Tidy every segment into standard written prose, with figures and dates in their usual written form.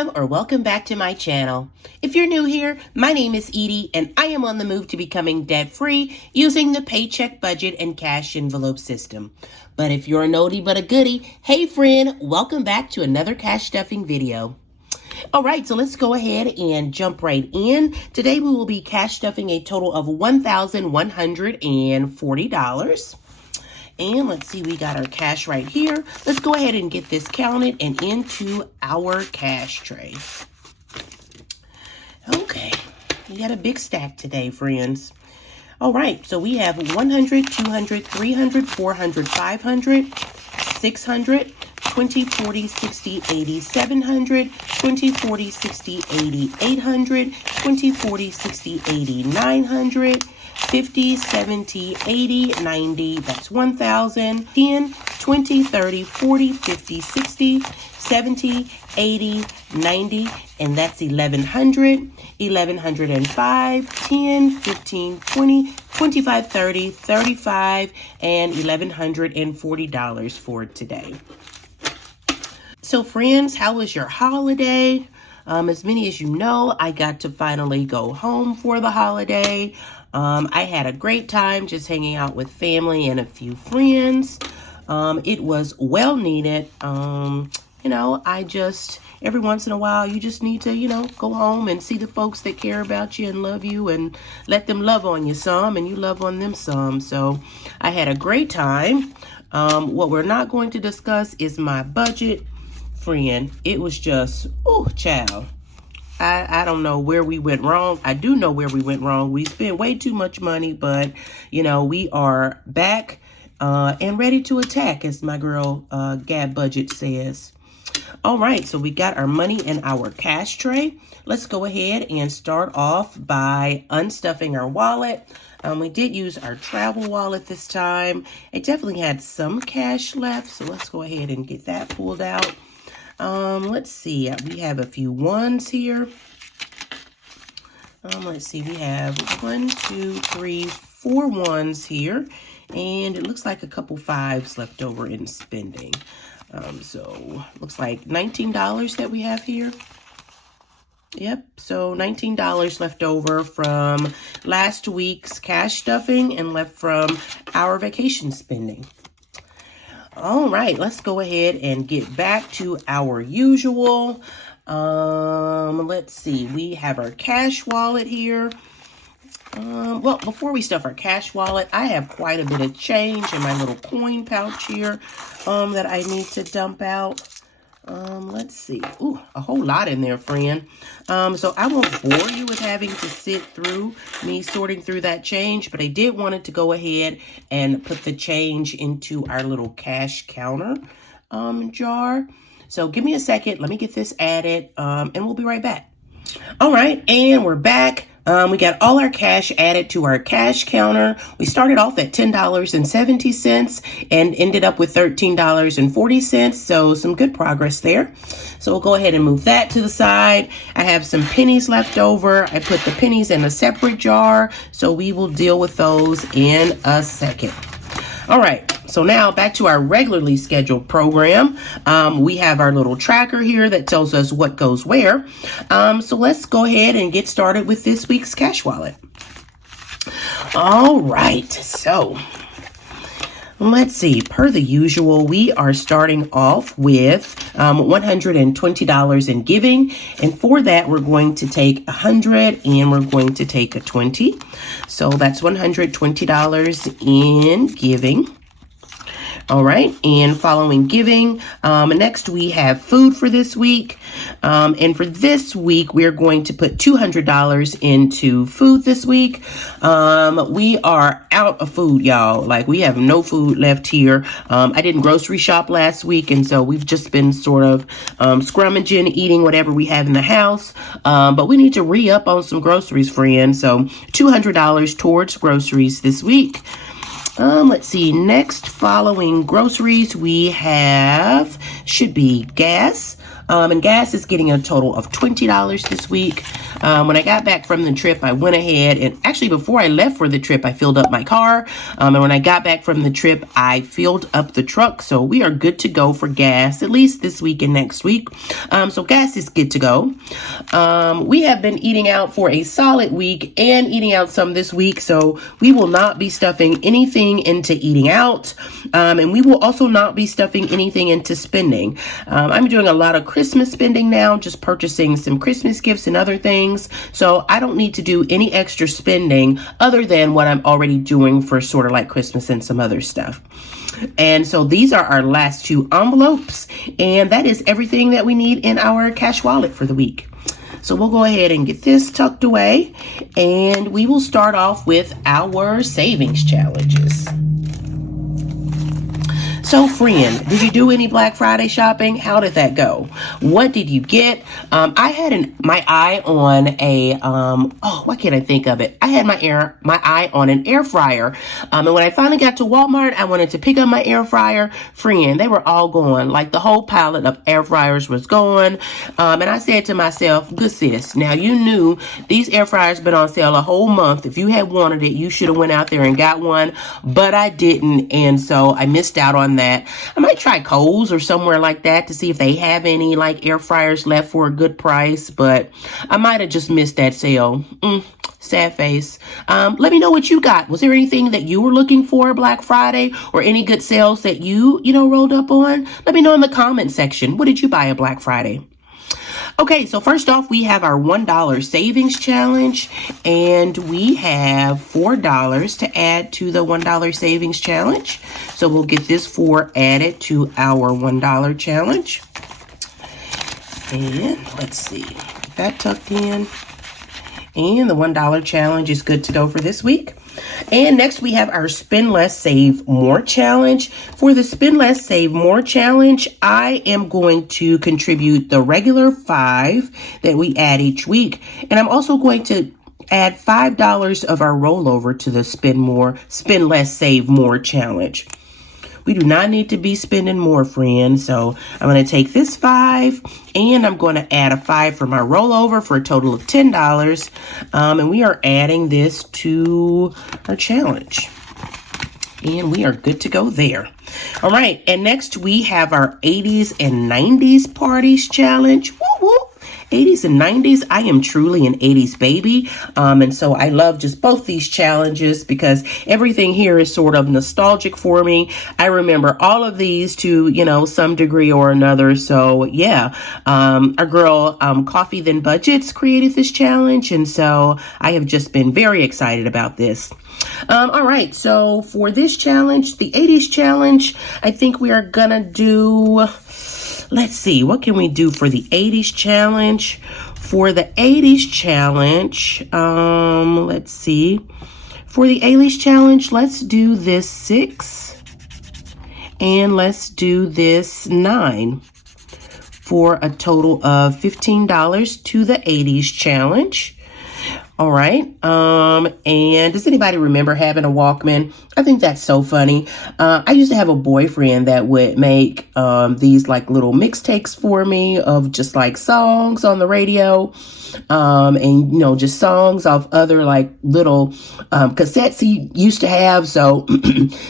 Welcome or welcome back to my channel. If you're new here, my name is Edie and I am on the move to becoming debt-free using the Paycheck budget and cash envelope system. But if you're a oldie but a goodie, hey friend, welcome back to another cash stuffing video. All right, so let's go ahead and jump right in. Today we will be cash stuffing a total of $1,140. And let's see, we got our cash right here. Let's go ahead and get this counted and into our cash tray. Okay, we got a big stack today, friends. All right, so we have 100, 200, 300, 400, 500, 600, 20, 40, 60, 80, 700, 20, 40, 60, 80, 800, 20, 40, 60, 80, 900, 50, 70, 80, 90, that's 1,000, 10, 20, 30, 40, 50, 60, 70, 80, 90, and that's 1,100, 1,105, 10, 15, 20, 25, 30, 35, and $1,140 for today. So friends, how was your holiday? As many as you know, I got to finally go home for the holiday. I had a great time just hanging out with family and a few friends. It was well needed. Every once in a while, you just need to, go home and see the folks that care about you and love you and let them love on you some and you love on them some. So I had a great time. What we're not going to discuss is my budget. Friend, it was just, child. I don't know where we went wrong. I do know where we went wrong. We spent way too much money, but, we are back and ready to attack, as my girl Gab Budget says. All right, so we got our money in our cash tray. Let's go ahead and start off by unstuffing our wallet. We did use our travel wallet this time. It definitely had some cash left, so let's go ahead and get that pulled out. Let's see, we have a few ones here. Let's see, we have 1, 2, 3, 4 ones here, and it looks like a couple fives left over in spending. So looks like $19 that we have here. Yep, so $19 left over from last week's cash stuffing and left from our vacation spending. All right, let's go ahead and get back to our usual. Let's see, we have our cash wallet here. Well, before we stuff our cash wallet, I have quite a bit of change in my little coin pouch here that I need to dump out. Let's see. Ooh, a whole lot in there, friend. So I won't bore you with having to sit through me sorting through that change, but I did want to go ahead and put the change into our little cash counter jar. So give me a second. Let me get this added, and we'll be right back. All right, and we're back. We got all our cash added to our cash counter. We started off at $10.70 and ended up with $13.40. So some good progress there. So we'll go ahead and move that to the side. I have some pennies left over. I put the pennies in a separate jar. So we will deal with those in a second. All right. So now back to our regularly scheduled program. We have our little tracker here that tells us what goes where. So let's go ahead and get started with this week's cash wallet. All right, so let's see. Per the usual, we are starting off with $120 in giving. And for that, we're going to take $100 and we're going to take a $20. So that's $120 in giving. All right, and following giving, next we have food for this week. And for this week, we're going to put $200 into food this week. We are out of food, y'all. Like, we have no food left here. I didn't grocery shop last week, and so we've just been sort of scrummaging, eating whatever we have in the house. But we need to re-up on some groceries, friends. So $200 towards groceries this week. Let's see, next following groceries we have, should be gas. And gas is getting a total of $20 this week. When I got back from the trip, I went ahead and actually before I left for the trip, I filled up my car. And when I got back from the trip, I filled up the truck. So we are good to go for gas, at least this week and next week. So gas is good to go. We have been eating out for a solid week and eating out some this week. So we will not be stuffing anything into eating out. And we will also not be stuffing anything into spending. I'm doing a lot of Christmas spending now, just purchasing some Christmas gifts and other things. So I don't need to do any extra spending other than what I'm already doing for sort of like Christmas and some other stuff. And so these are our last two envelopes, and that is everything that we need in our cash wallet for the week. So we'll go ahead and get this tucked away, and we will start off with our savings challenges. So friend, did you do any Black Friday shopping? How did that go? What did you get? I had my eye on a, why can't I think of it? I had my eye on an air fryer. And when I finally got to Walmart, I wanted to pick up my air fryer. Friend, they were all gone. Like the whole pallet of air fryers was gone. And I said to myself, good sis, now you knew these air fryers been on sale a whole month. If you had wanted it, you should have went out there and got one, but I didn't. And so I missed out on that. I might try Kohl's or somewhere like that to see if they have any like air fryers left for a good price, but I might have just missed that sale. Sad face. Let me know what you got. Was there anything that you were looking for Black Friday or any good sales that you rolled up on? Let me know in the comment section. What did you buy on Black Friday? Okay, so first off, we have our $1 savings challenge, and we have $4 to add to the $1 savings challenge. So we'll get this 4 added to our $1 challenge. And let's see, get that tucked in. And the $1 challenge is good to go for this week. And next we have our Spend Less, Save More challenge. For the Spend Less, Save More challenge, I am going to contribute the regular $5 that we add each week. And I'm also going to add $5 of our rollover to the Spend Less, Save More challenge. We do not need to be spending more, friends. So I'm going to take this $5 and I'm going to add a $5 from our rollover for a total of $10. And we are adding this to our challenge. And we are good to go there. All right. And next we have our 80s and 90s parties challenge. Woo woo. 80s and 90s, I am truly an 80s baby. And so I love just both these challenges because everything here is sort of nostalgic for me. I remember all of these to, some degree or another. So yeah, our girl, Coffee Then Budgets created this challenge. And so I have just been very excited about this. All right. So for this challenge, the 80s challenge, I think we are gonna do, let's see, what can we do for the 80s challenge? For the 80s challenge, let's see. For the 80s challenge, let's do this 6 and let's do this 9 for a total of $15 to the 80s challenge. All right. And does anybody remember having a Walkman? I think that's so funny. I used to have a boyfriend that would make these like little mixtapes for me of just like songs on the radio. And just songs off other like little cassettes he used to have. So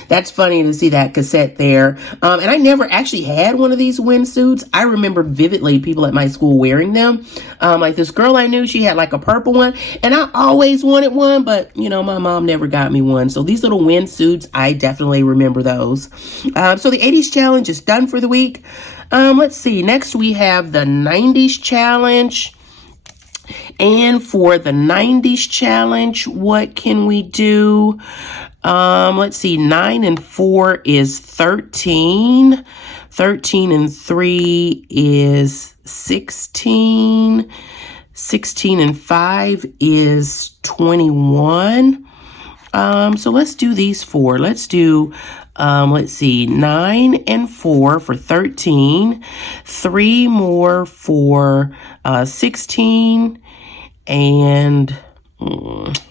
that's funny to see that cassette there. And I never actually had one of these windsuits. I remember vividly people at my school wearing them. Like this girl I knew, she had like a purple one, and I always wanted one, but my mom never got me one. So these little windsuits, I definitely remember those. So the 80s challenge is done for the week. Let's see. Next we have the 90s challenge. And for the 90s challenge, what can we do? Let's see, 9 and 4 is 13. 13 and 3 is 16. 16 and 5 is 21. So let's do these 4. Let's do, let's see, 9 and 4 for 13. 3 more for 16. And I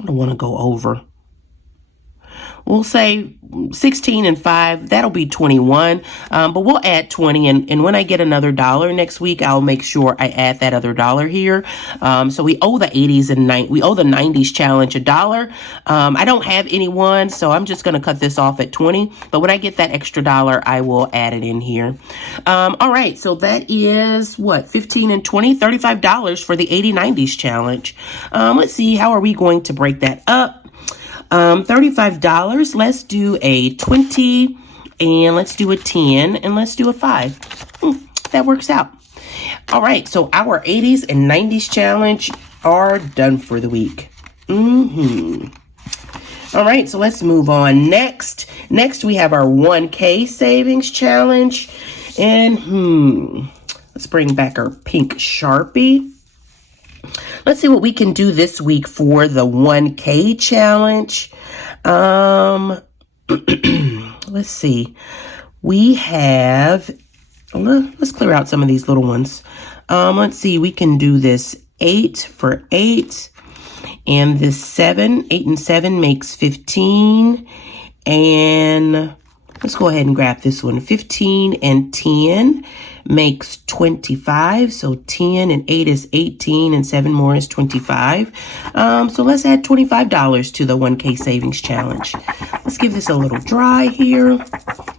don't want to go over. we'll say 16 and 5, that'll be 21. But we'll add 20, and when I get another dollar next week, I'll make sure I add that other dollar here. So we owe the 80s and we owe the 90s challenge $1. I don't have anyone, so I'm just going to cut this off at 20. But when I get that extra dollar, I will add it in here. All right, so that is what, 15 and 20, $35 for the 80-90s challenge. Let's see, how are we going to break that up? $35. Let's do a 20, and let's do a 10, and let's do a 5. That works out. All right, so our 80s and 90s challenge are done for the week. All right, so let's move on. Next we have our 1K savings challenge, and let's bring back our pink Sharpie. Let's see what we can do this week for the 1K challenge. Let's see. We have, let's clear out some of these little ones. Let's see, we can do this 8 for 8. And this 7, 8 and 7 makes 15. And let's go ahead and grab this one. 15 and 10 makes 25. So 10 and 8 is 18 and 7 more is 25. So let's add $25 to the 1K savings challenge. Let's give this a little dry here.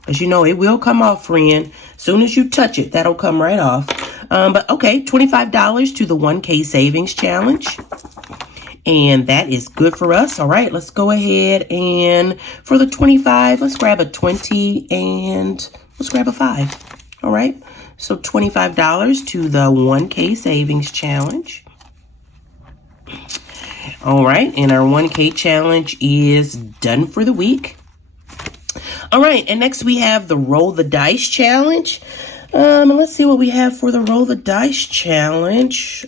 As you know, it will come off, friend. As soon as you touch it, that'll come right off. But okay, $25 to the 1K savings challenge. And that is good for us. All right, let's go ahead and for the 25, let's grab a 20 and let's grab a 5. All right, so $25 to the 1K savings challenge. All right, and our 1K challenge is done for the week. All right, and next we have the Roll the Dice challenge. And let's see what we have for the Roll the Dice challenge.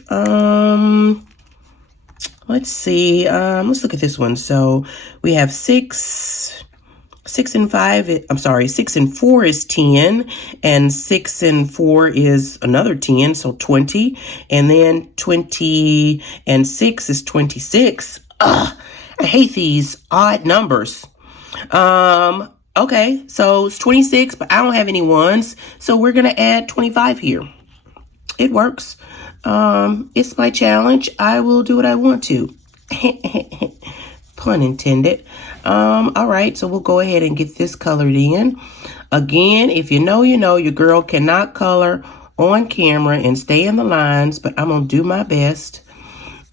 Let's see. Let's look at this one. So we have 6 and 5. I'm sorry, 6 and 4 is 10, and 6 and 4 is another 10, so 20, and then 20 and 6 is 26. Ugh, I hate these odd numbers. Okay, so it's 26, but I don't have any ones, so we're gonna add 25 here. It works. It's my challenge. I will do what I want to. Pun intended. All right, so we'll go ahead and get this colored in. Again, if you know, you know, your girl cannot color on camera and stay in the lines, but I'm gonna do my best.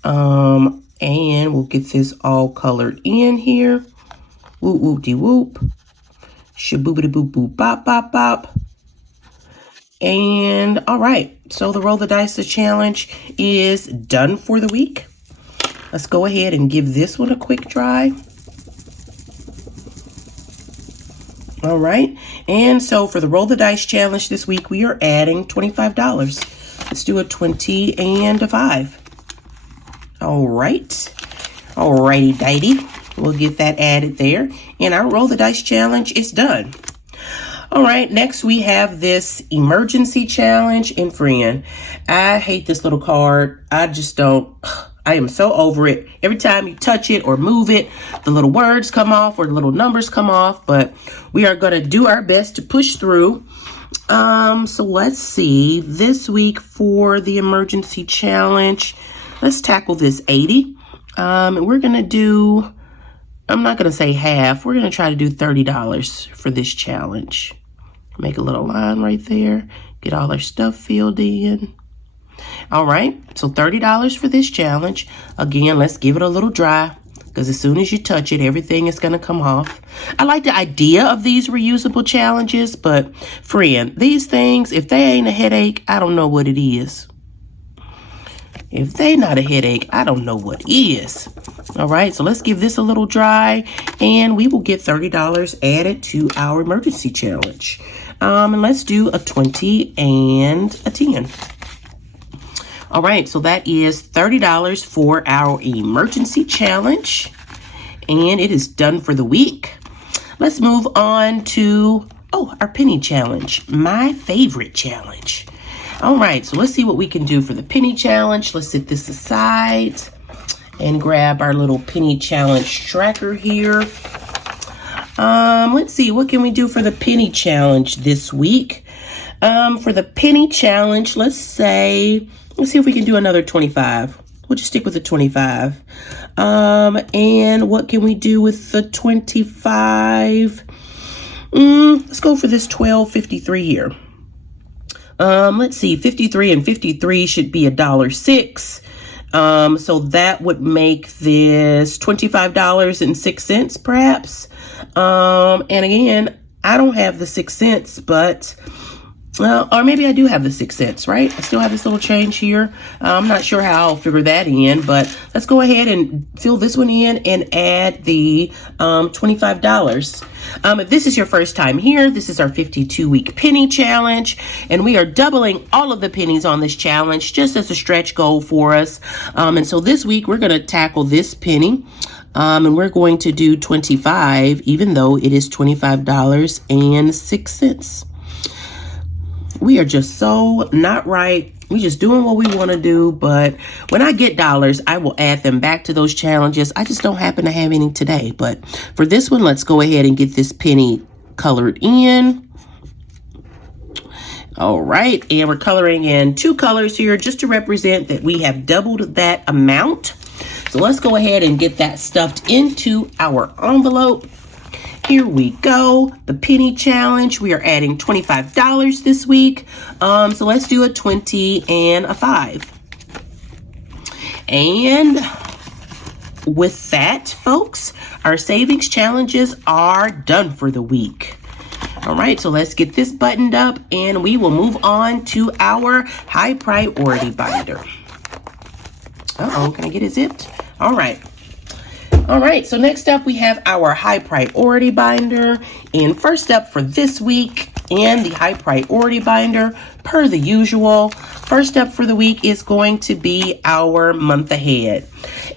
And we'll get this all colored in here. Whoop, whoop, de whoop. Shaboobity boop, boop, bop, bop, bop. And all right, so the Roll the Dice challenge is done for the week. Let's go ahead and give this one a quick dry. All right, and so for the Roll the Dice challenge this week, we are adding $25. Let's do a 20 and a 5. All right, all righty dighty. We'll get that added there, and our Roll the Dice challenge is done. All right, next we have this emergency challenge. And friend, I hate this little card. I just don't. I am so over it. Every time you touch it or move it, the little words come off or the little numbers come off. But we are going to do our best to push through. So let's see. This week for the emergency challenge, let's tackle this 80. And we're going to do, I'm not going to say half. We're going to try to do $30 for this challenge. Make a little line right there. Get all our stuff filled in. All right, so $30 for this challenge. Again, let's give it a little dry, because as soon as you touch it, everything is going to come off. I like the idea of these reusable challenges, but friend, these things, if they ain't a headache, I don't know what it is. If they not a headache, I don't know what is. All right, so let's give this a little dry, and we will get $30 added to our emergency challenge. And let's do a 20 and a 10. All right, so that is $30 for our emergency challenge, and it is done for the week. Let's move on to, our penny challenge, my favorite challenge. All right, so let's see what we can do for the penny challenge. Let's set this aside and grab our little penny challenge tracker here. Let's see, what can we do for the penny challenge this week? For the penny challenge, let's see if we can do another 25. We'll just stick with the 25. And what can we do with the 25? Let's go for this 12.53 here. Let's see, 53 and 53 should be $1.06. So that would make this $25.06 perhaps. And again, I don't have the 6 cents, but or maybe I do have the 6 cents, right? I still have this little change here. I'm not sure how I'll figure that in, but let's go ahead and fill this one in and add the $25. If this is your first time here, this is our 52-week penny challenge, and we are doubling all of the pennies on this challenge just as a stretch goal for us. And so this week we're going to tackle this penny. And we're going to do 25, even though it is $25.06. We are just so not right. We just doing what we want to do. But when I get dollars, I will add them back to those challenges. I just don't happen to have any today. But for this one, let's go ahead and get this penny colored in. All right. And we're coloring in 2 colors here just to represent that we have doubled that amount. So let's go ahead and get that stuffed into our envelope. Here we go. The penny challenge. We are adding $25 this week. So let's do a 20 and a 5. And with that, folks, our savings challenges are done for the week. All right, so let's get this buttoned up and we will move on to our high priority binder. Uh-oh, can I get it zipped? All right. All right, so next up we have our high priority binder. And first up for this week in the high priority binder, per the usual, first up for the week is going to be our month ahead.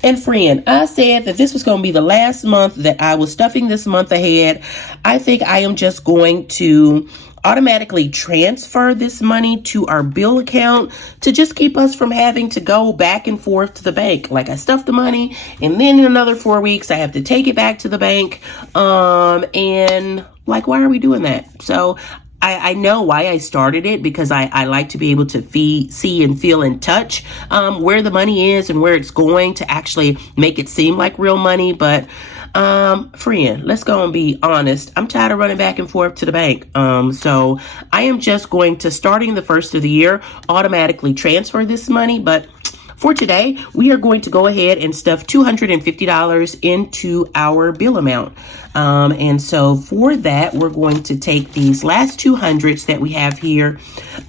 And friend, I said that this was going to be the last month that I was stuffing this month ahead. I think I am just going to automatically transfer this money to our bill account to just keep us from having to go back and forth to the bank. Like I stuffed the money and then in another 4 weeks I have to take it back to the bank. And like, why are we doing that? So I know why I started it, because I like to be able to see and feel and touch where the money is and where it's going to actually make it seem like real money. But friend, let's go and be honest. I'm tired of running back and forth to the bank. So I am just going to, starting the first of the year, automatically transfer this money. But for today, we are going to go ahead and stuff $250 into our bill amount. And so for that, we're going to take these last 200s that we have here,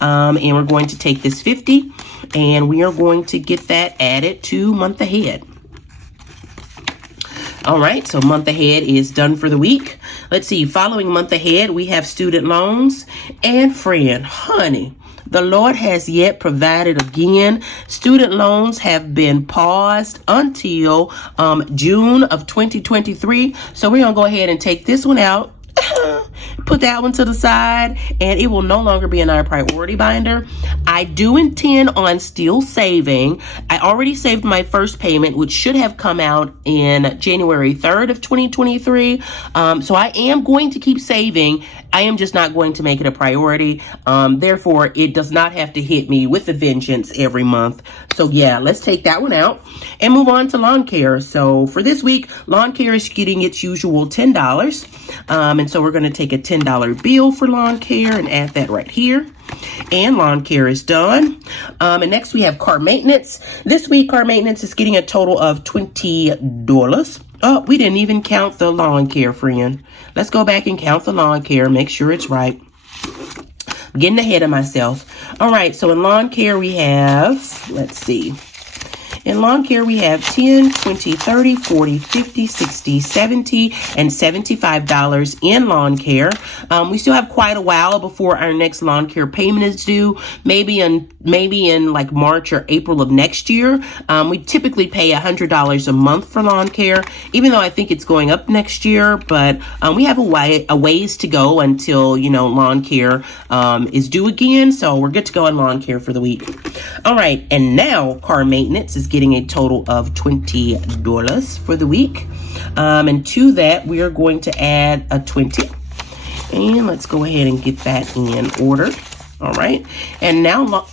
and we're going to take this 50, and we are going to get that added to month ahead. All right, so month ahead is done for the week. Let's see, following month ahead, we have student loans. And friend, honey, the Lord has yet provided again. Student loans have been paused until June of 2023. So we're going to go ahead and take this one out. Put that one to the side, and it will no longer be in our priority binder. I do intend on still saving. I already saved my first payment, which should have come out in January 3rd of 2023. So I am going to keep saving. I am just not going to make it a priority. Therefore, it does not have to hit me with a vengeance every month. So yeah, let's take that one out and move on to lawn care. So for this week, lawn care is getting its usual $10. And so we're going to take a $10 bill for lawn care and add that right here. And lawn care is done. And next we have car maintenance. This week, car maintenance is getting a total of $20. Oh, we didn't even count the lawn care, friend. Let's go back and count the lawn care, make sure it's right. I'm getting ahead of myself. All right, so in lawn care we have, let's see. In lawn care, we have $10, $20, $30, $40, $50, $60, $70, and $75 in lawn care. We still have quite a while before our next lawn care payment is due. Maybe in like March or April of next year. We typically pay $100 a month for lawn care, even though I think it's going up next year. But we have a ways to go until, you know, lawn care is due again. So we're good to go on lawn care for the week. All right, and now car maintenance is getting a total of $20 for the week. And to that, we are going to add a 20. And let's go ahead and get that in order. All right. And now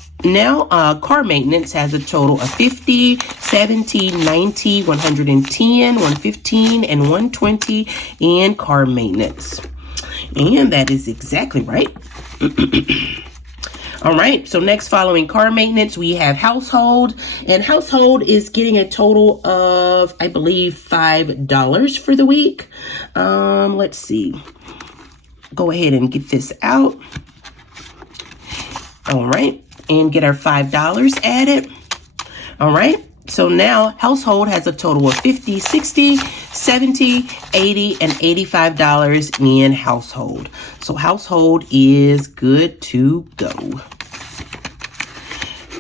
car maintenance has a total of 50, 70, 90, 110, 115, and 120 in car maintenance. And that is exactly right. All right, so next, following car maintenance, we have household, and household is getting a total of, I believe, $5 for the week. Let's see. Go ahead and get this out. All right, and get our $5 added. All right, so now household has a total of 50, 60, 70, 80, and $85 in household. So household is good to go.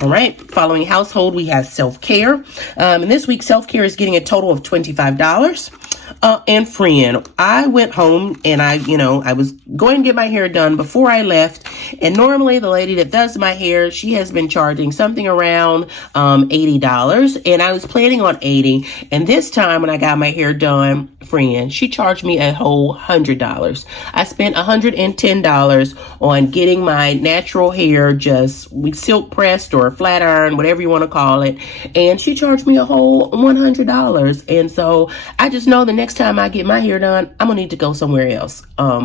All right, following household, we have self-care. And this week, self-care is getting a total of $25. And friend, I went home and I was going to get my hair done before I left. And normally the lady that does my hair, she has been charging something around $80. And I was planning on $80. And this time when I got my hair done, friend, she charged me a whole $100. I spent $110 on getting my natural hair just silk pressed or flat iron, whatever you want to call it. And she charged me a whole $100. And so I just know the next time I get my hair done, I'm gonna need to go somewhere else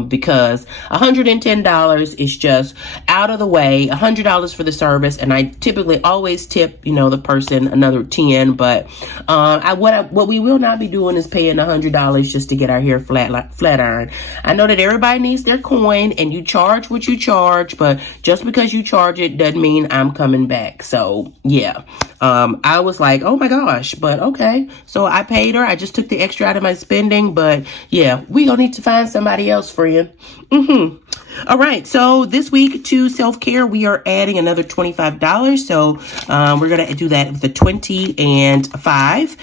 because $110 is just out of the way. $100 for the service, and I typically always tip the person another 10. But what we will not be doing is paying $100 just to get our hair flat iron. I know that everybody needs their coin, and you charge what you charge, but just because you charge it doesn't mean I'm coming back. So yeah, I was like, oh my gosh, but okay. So I paid her. I just took the extra out of my spending, but yeah, we gonna need to find somebody else, friend. All right, so this week to self-care, we are adding another $25. So we're gonna do that with the 20 and 5.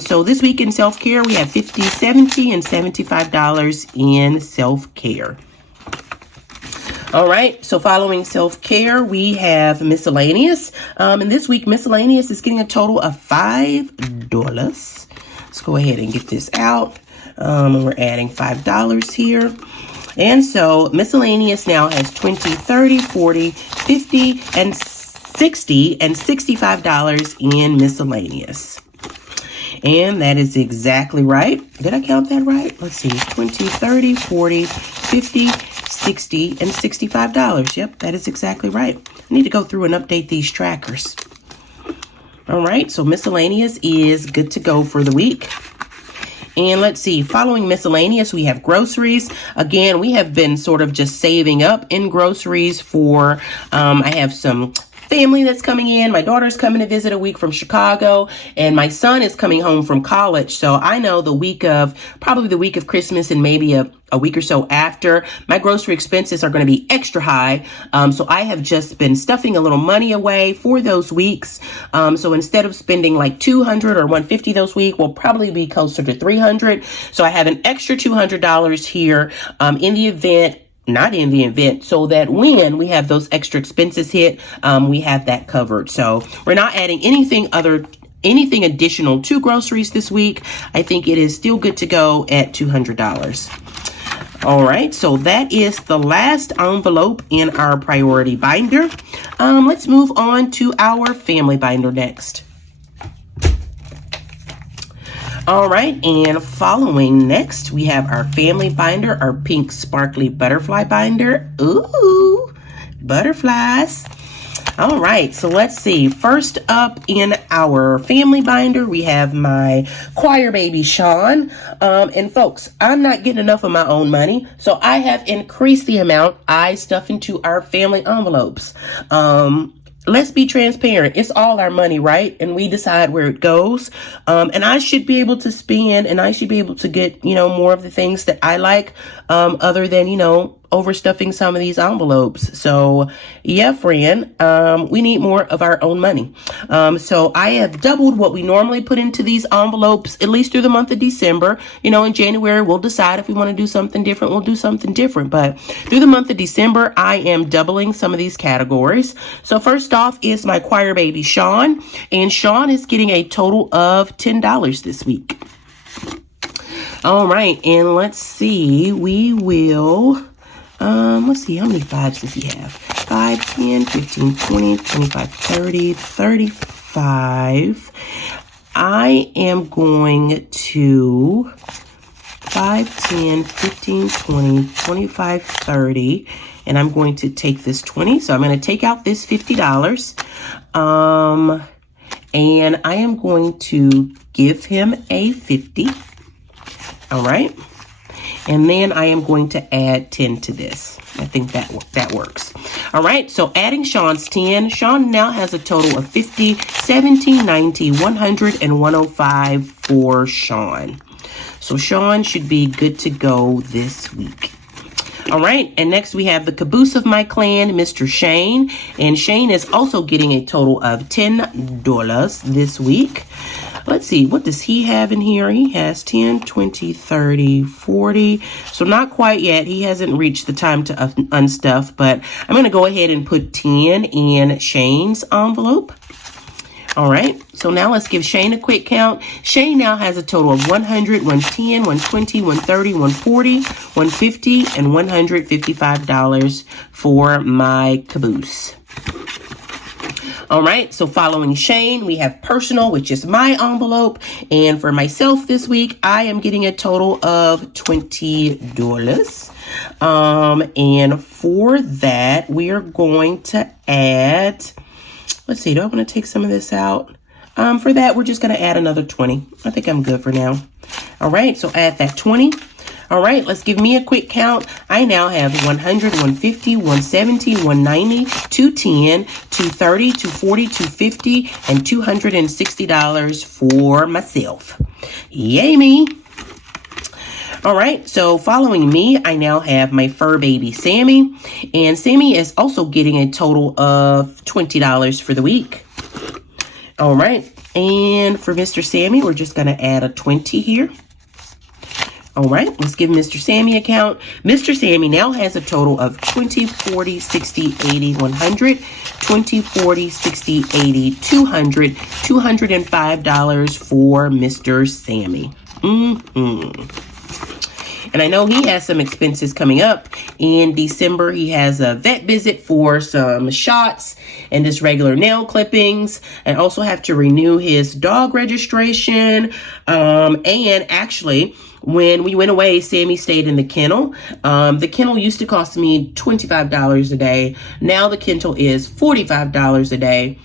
So this week in self-care, we have 50, 70, and $75 in self-care. All right, so following self-care, we have miscellaneous. And this week, miscellaneous is getting a total of $5. Let's go ahead and get this out. And we're adding $5 here. And so miscellaneous now has 20, 30, 40, 50, and 60, and $65 in miscellaneous. And that is exactly right. Did I count that right? Let's see, 20, 30, 40, 50, 60, and $65. Yep, that is exactly right. I need to go through and update these trackers. All right, so miscellaneous is good to go for the week. And let's see, following miscellaneous, we have groceries. Again, we have been sort of just saving up in groceries for, I have some family that's coming in. My daughter's coming to visit a week from Chicago, and my son is coming home from college. So I know probably the week of Christmas and maybe a week or so after, my grocery expenses are going to be extra high. So I have just been stuffing a little money away for those weeks. So instead of spending like $200 or $150 those week, we'll probably be closer to $300. So I have an extra $200 here in the event, not in the event, so that when we have those extra expenses hit, we have that covered. So we're not adding anything additional to groceries this week. I think it is still good to go at $200. All right, so that is the last envelope in our priority binder. Let's move on to our family binder next. All right, and following next, we have our family binder, our pink sparkly butterfly binder. Ooh, butterflies. All right, so let's see. First up in our family binder, we have my choir baby, Sean. And folks, I'm not getting enough of my own money, so I have increased the amount I stuff into our family envelopes. Let's be transparent. It's all our money, right? And we decide where it goes. And I should be able to spend, and I should be able to get, more of the things that I like, other than, overstuffing some of these envelopes. So yeah, friend, we need more of our own money. So I have doubled what we normally put into these envelopes, at least through the month of December. You know, in January, we'll decide if we want to do something different, we'll do something different. But through the month of December, I am doubling some of these categories. So first off is my choir baby, Sean. And Sean is getting a total of $10 this week. All right, and let's see, we will, let's see, how many fives does he have? 5, 10, 15, 20, 25, 30, 35. I am going to 5, 10, 15, 20, 25, 30, and I'm going to take this 20. So I'm going to take out this $50. And I am going to give him a 50. All right. And then I am going to add 10 to this. I think that works. All right. So adding Sean's 10, Sean now has a total of 50, 70, 90, 100, and 105 for Sean. So Sean should be good to go this week. All right, and next we have the caboose of my clan, Mr. Shane. And Shane is also getting a total of $10 this week. Let's see, what does he have in here? He has 10, 20, 30, 40. So not quite yet. He hasn't reached the time to unstuff, but I'm going to go ahead and put 10 in Shane's envelope. All right, so now let's give Shane a quick count. Shane now has a total of 100, 110, 120, 130, 140, 150, and $155 for my caboose. All right, so following Shane, we have personal, which is my envelope. And for myself this week, I am getting a total of $20. And for that, we are going to add... Let's see, do I want to take some of this out? For that, we're just going to add another 20. I think I'm good for now. All right, so add that 20. All right, let's give me a quick count. I now have 100, 150, 170, 190, 210, 230, 240, 250, and $260 for myself. Yay me. All right, so following me, I now have my fur baby, Sammy. And Sammy is also getting a total of $20 for the week. All right, and for Mr. Sammy, we're just going to add a 20 here. All right, let's give Mr. Sammy a count. Mr. Sammy now has a total of 20, 40, 60, 80, 100, 20, 40, 60, 80, 200, $205 for Mr. Sammy. And I know he has some expenses coming up. In December, he has a vet visit for some shots and just regular nail clippings. And also have to renew his dog registration. And actually, when we went away, Sammy stayed in the kennel. The kennel used to cost me $25 a day. Now the kennel is $45 a day.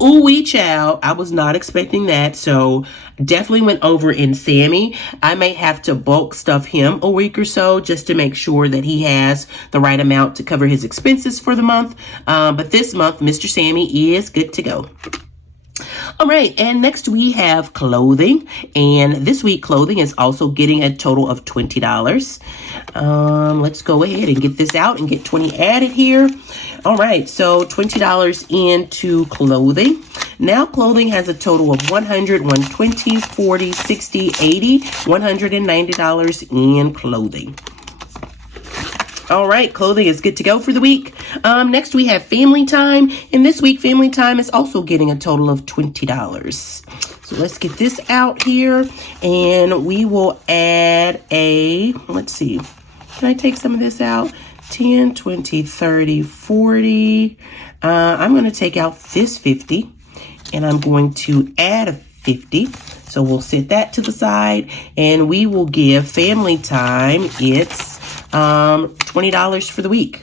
Ooh-wee child, I was not expecting that, so definitely went over in Sammy. I may have to bulk stuff him a week or so just to make sure that he has the right amount to cover his expenses for the month. But this month, Mr. Sammy is good to go. All right, and next we have clothing, and this week clothing is also getting a total of $20. Let's go ahead and get this out and get 20 added here. All right, so $20 into clothing. Now clothing has a total of 100, 120, 40, 60, 80, $190 in clothing. All right, clothing is good to go for the week. Next we have family time, and this week family time is also getting a total of $20. So let's get this out here, and we will add a, let's see, can I take some of this out? 10, 20, 30, 40. I'm going to take out this 50, and I'm going to add a 50. So we'll set that to the side, and we will give family time, it's $20 for the week.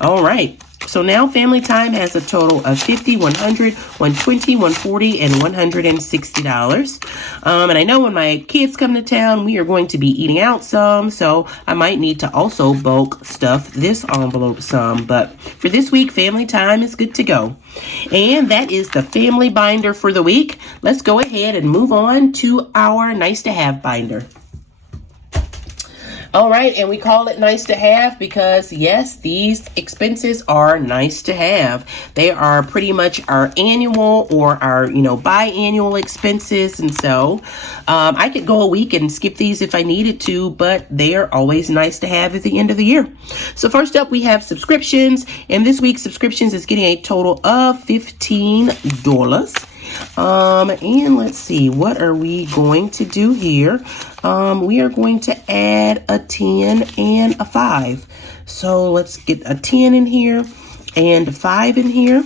All right. So now family time has a total of 50, 100, 120, 140, and $160. And I know when my kids come to town, we are going to be eating out some, so I might need to also bulk stuff this envelope some. But for this week, family time is good to go. And that is the family binder for the week. Let's go ahead and move on to our nice to have binder. All right, and we call it nice to have because, yes, these expenses are nice to have. They are pretty much our annual or our, biannual expenses. And so I could go a week and skip these if I needed to, but they are always nice to have at the end of the year. So first up, we have subscriptions. And this week's subscriptions is getting a total of $15. And let's see, what are we going to do here? We are going to add a 10 and a 5. So let's get a 10 in here and a 5 in here.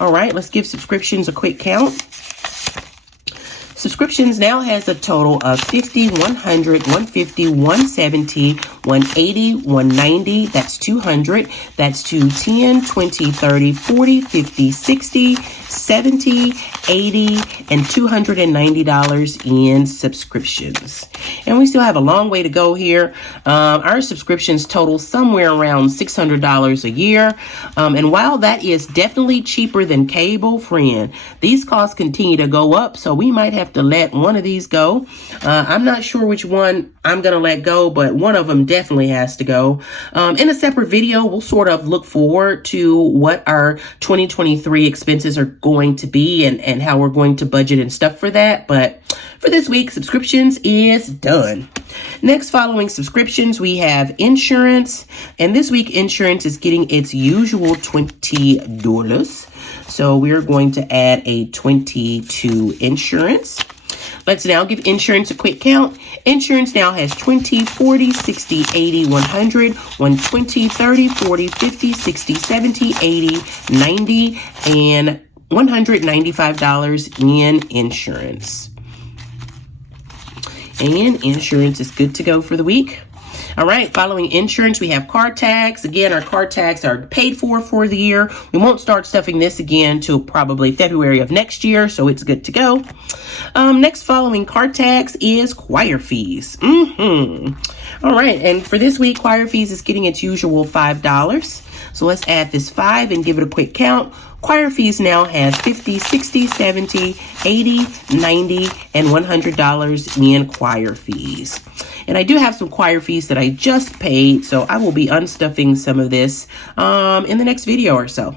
All right, let's give subscriptions a quick count. Subscriptions now has a total of 50, 100, 150, 170, 180, 190. That's 200. That's 210, 20, 30, 40, 50, 60, 70, 80, and $290 in subscriptions. And we still have a long way to go here. Our subscriptions total somewhere around $600 a year. And while that is definitely cheaper than cable, friend, these costs continue to go up. So we might have to let one of these go. I'm not sure which one I'm going to let go, but one of them definitely has to go. In a separate video, we'll sort of look forward to what our 2023 expenses are going to be and how we're going to budget and stuff for that. But for this week, subscriptions is done. Next, following subscriptions, we have insurance. And this week, insurance is getting its usual $20. So we're going to add a 22 insurance. Let's now give insurance a quick count. Insurance now has 20, 40, 60, 80, 100, 120, 30, 40, 50, 60, 70, 80, 90, and $195 in insurance. And insurance is good to go for the week. All right, following insurance, we have car tax. Again, our car tax are paid for the year. We won't start stuffing this again till probably February of next year, so it's good to go. Next, following car tax is choir fees. All right, and for this week, choir fees is getting its usual $5. So let's add this 5 and give it a quick count. Choir fees now has 50, 60, 70, 80, 90, and $100 in choir fees. And I do have some choir fees that I just paid, so I will be unstuffing some of this in the next video or so.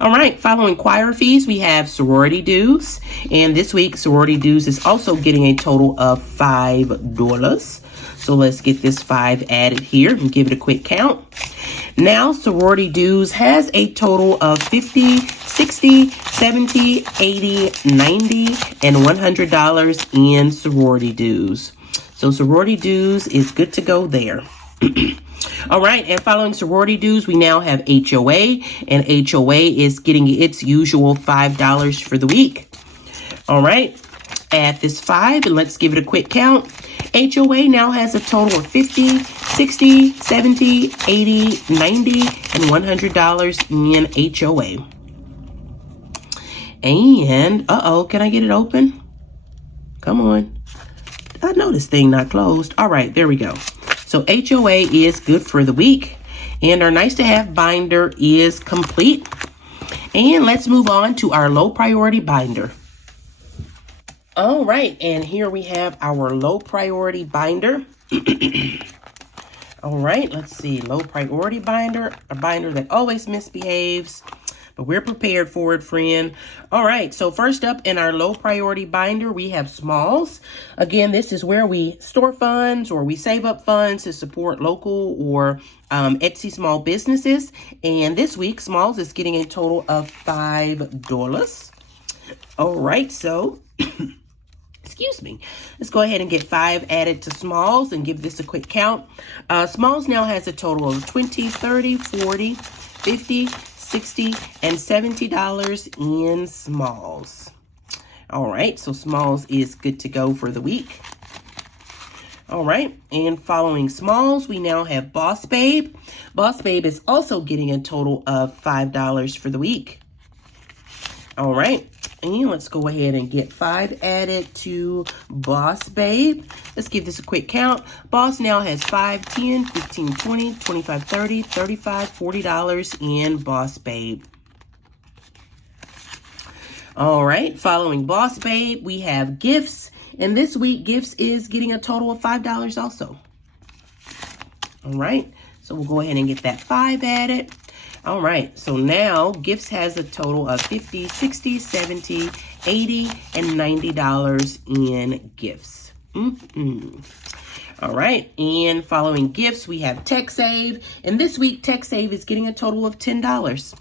All right, following choir fees, we have sorority dues. And this week, sorority dues is also getting a total of $5. So let's get this 5 added here and give it a quick count. Now, sorority dues has a total of 50, 60, 70, 80, 90, and $100 in sorority dues. So sorority dues is good to go there. All right, and following sorority dues, we now have HOA, and HOA is getting its usual $5 for the week. All right, add this 5 and let's give it a quick count. HOA now has a total of 50, 60, 70, 80, 90, and $100 in HOA. And, can I get it open? Come on. I know this thing not closed. All right, there we go. So HOA is good for the week. And our nice to have binder is complete. And let's move on to our low priority binder. All right, and here we have our low priority binder. All right, let's see, low priority binder, a binder that always misbehaves, but we're prepared for it, friend. All right, so first up in our low priority binder, we have smalls. Again, this is where we store funds or we save up funds to support local or Etsy small businesses. And this week, smalls is getting a total of $5. All right, so... Excuse me. Let's go ahead and get 5 added to smalls and give this a quick count. Smalls now has a total of 20, 30, 40, 50, 60, and $70 in smalls. All right, so smalls is good to go for the week. All right, and following smalls, we now have Boss Babe. Boss Babe is also getting a total of $5 for the week. All right. And let's go ahead and get 5 added to Boss Babe. Let's give this a quick count. Boss now has 5, 10, 15, 20, 25, 30, 35, $40 in Boss Babe. All right, following Boss Babe, we have Gifts. And this week, Gifts is getting a total of $5 also. All right, so we'll go ahead and get that 5 added. All right, so now gifts has a total of $50, $60, $70, $80, and $90 in gifts. All right, and following gifts, we have TechSave. And this week, TechSave is getting a total of $10. So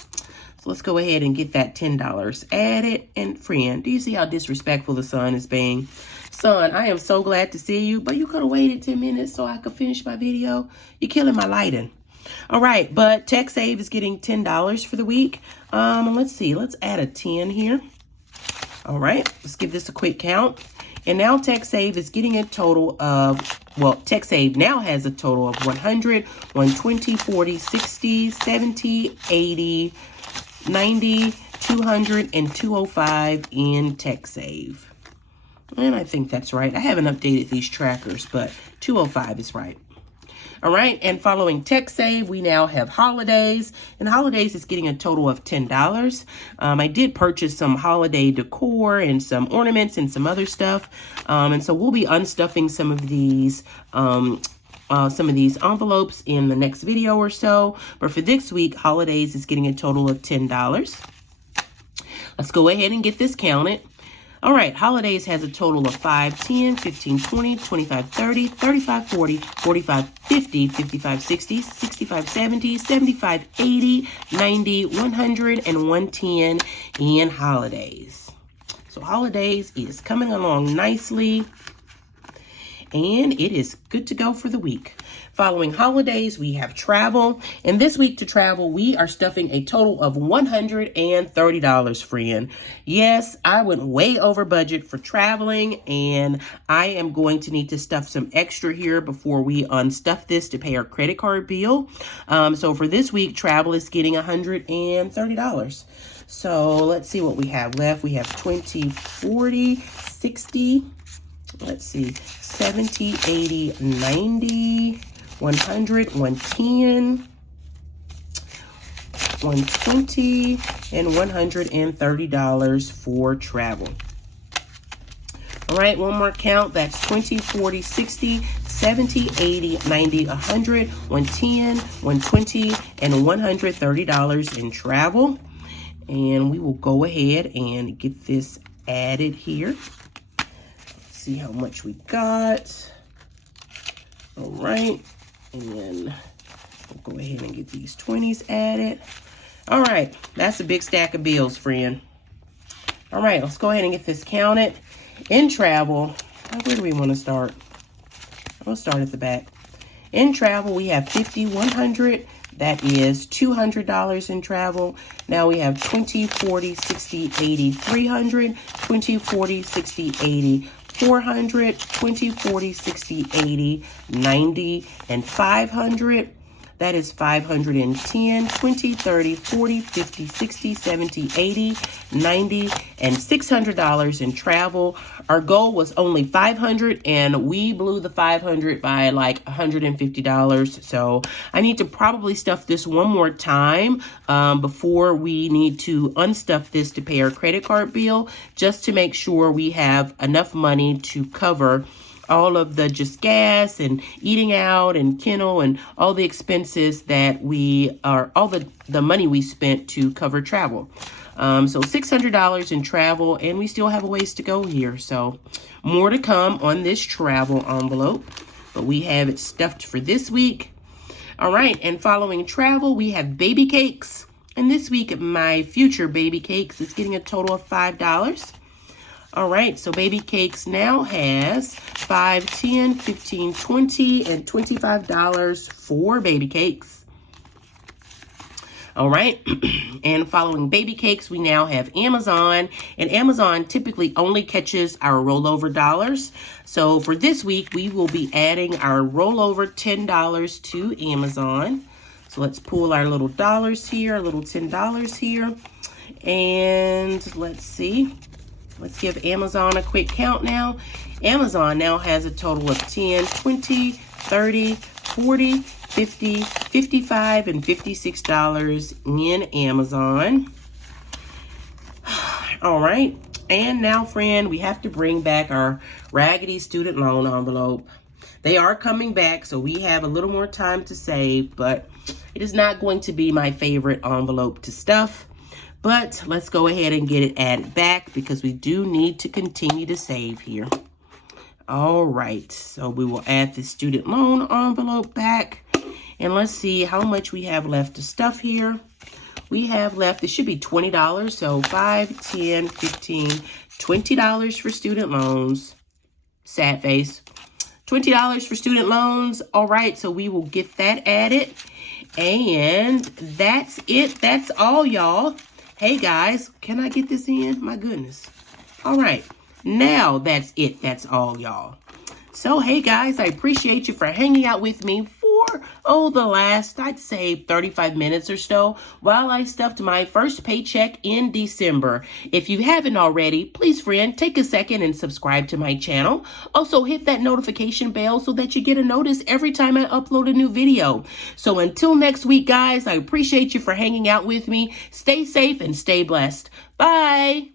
let's go ahead and get that $10 added. And friend, do you see how disrespectful the son is being? Son, I am so glad to see you, but you could have waited 10 minutes so I could finish my video. You're killing my lighting. All right, but TechSave is getting $10 for the week. Let's see, let's add a 10 here. All right, let's give this a quick count. And now TechSave is getting a total of, well, TechSave now has a total of 100, 120, 40, 60, 70, 80, 90, 200, and 205 in TechSave. And I think that's right. I haven't updated these trackers, but 205 is right. All right, and following TechSave, we now have Holidays, and Holidays is getting a total of $10. I did purchase some holiday decor and some ornaments and some other stuff, and so we'll be unstuffing some of these envelopes in the next video or so. But for this week, Holidays is getting a total of $10. Let's go ahead and get this counted. All right, Holidays has a total of 5, 10, 15, 20, 25, 30, 35, 40, 45, 50, 55, 60, 65, 70, 75, 80, 90, 100, and 110 in Holidays. So Holidays is coming along nicely, and it is good to go for the week. Following Holidays, we have Travel. And this week to Travel, we are stuffing a total of $130, friend. Yes, I went way over budget for traveling, and I am going to need to stuff some extra here before we unstuff this to pay our credit card bill. So for this week, Travel is getting $130. So let's see what we have left. We have 20, 40, 60, let's see, 70, 80, 90, 100, 110, 120, and $130 for travel. All right, one more count. That's 20, 40, 60, 70, 80, 90, 100, 110, 120, and $130 in travel. And we will go ahead and get this added here. Let's see how much we got. All right, and we'll go ahead and get these 20s added. All right, that's a big stack of bills, friend. All right, let's go ahead and get this counted. In travel, where do we want to start? We'll start at the back. In travel, we have 50, 100. That is $200 in travel. Now we have 20, 40, 60, 80, 300, 20, 40, 60, 80, 400, 20, 40, 60, 80, 90, and 500. That is 510, 20, 30, 40, 50, 60, 70, 80, 90, and $600 in travel. Our goal was only $500, and we blew the $500 by like $150. So I need to probably stuff this one more time before we need to unstuff this to pay our credit card bill, just to make sure we have enough money to cover all of the just gas and eating out and kennel and all the expenses that we are, all the money we spent to cover travel. So $600 in travel, and we still have a ways to go here. So more to come on this travel envelope, but we have it stuffed for this week. All right, and following travel, we have baby cakes. And this week, my future baby cakes is getting a total of $5. All right, so Baby Cakes now has $5, $10, $15, $20, and $25 for Baby Cakes. All right, and following Baby Cakes, we now have Amazon, and Amazon typically only catches our rollover dollars. So for this week, we will be adding our rollover $10 to Amazon. So let's pull our little dollars here, our little $10 here, and let's see. Let's give Amazon a quick count now. Amazon now has a total of 10, 20, 30, 40, 50, 55, and $56 in Amazon. All right. And now, friend, we have to bring back our raggedy student loan envelope. They are coming back, so we have a little more time to save, but it is not going to be my favorite envelope to stuff. But let's go ahead and get it added back because we do need to continue to save here. All right, so we will add the student loan envelope back. And let's see how much we have left to stuff here. We have left, it should be $20. So $5, $10, $15, $20 for student loans. Sad face. $20 for student loans. All right, so we will get that added. And that's it. That's all, y'all. Hey, guys, can I get this in? My goodness. All right, now that's it. That's all, y'all. So, hey, guys, I appreciate you for hanging out with me for, the last, I'd say, 35 minutes or so while I stuffed my first paycheck in December. If you haven't already, please, friend, take a second and subscribe to my channel. Also, hit that notification bell so that you get a notice every time I upload a new video. So, until next week, guys, I appreciate you for hanging out with me. Stay safe and stay blessed. Bye.